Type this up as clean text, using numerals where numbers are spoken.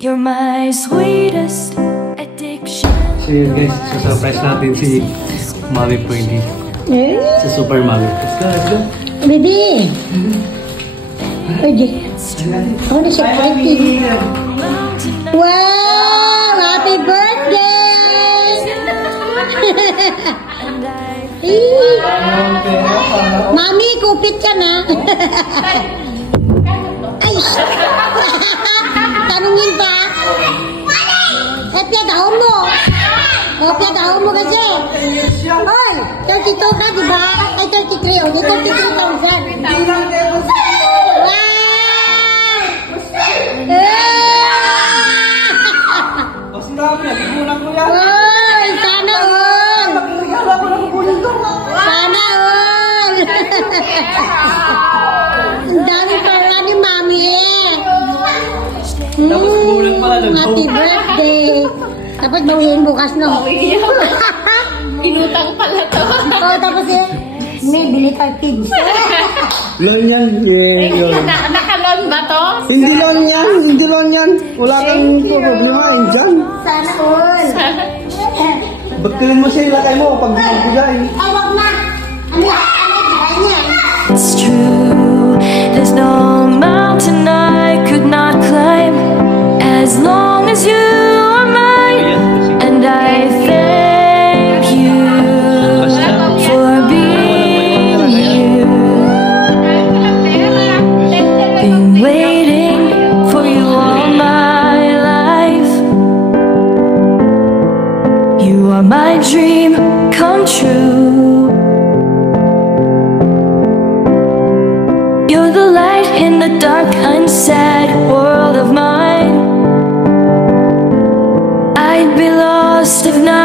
You're my sweetest addiction. So yun guys, surprise natin si Mami Pwede. Si Super Mami. Let's go, let's go. Baby! Pwede. Ako na siya pwede. Wow! Happy birthday! Mami, kupit ka na. Ay! Tanungin pa. Eh, piyadaon mo. O, piyadaon mo kasi. Oy, 32 ka, diba? Ay, 33. O, 33,000. Wow! Oy, sana all. Sana all. Ang dami pala ni Mami eh. Happy birthday. Tapos bawiin bukas, no? Inutang pala to. Oo, tapos eh, may bili tayo kids. Loan yan. Nakalon ba to? Hindi loan yan. Hindi loan yan. Wala kang problema yan dyan. Sana all. Batilin mo siya, ilakay mo pag bibigay. Ay, wag na. Ano bigay niya? It's true, there's no mountain I could not climb as long as you are mine. And I thank you for being you. Been waiting for you all my life. You are my dream come true. You're the light in the dark, unsad world of mine. I'd be lost if not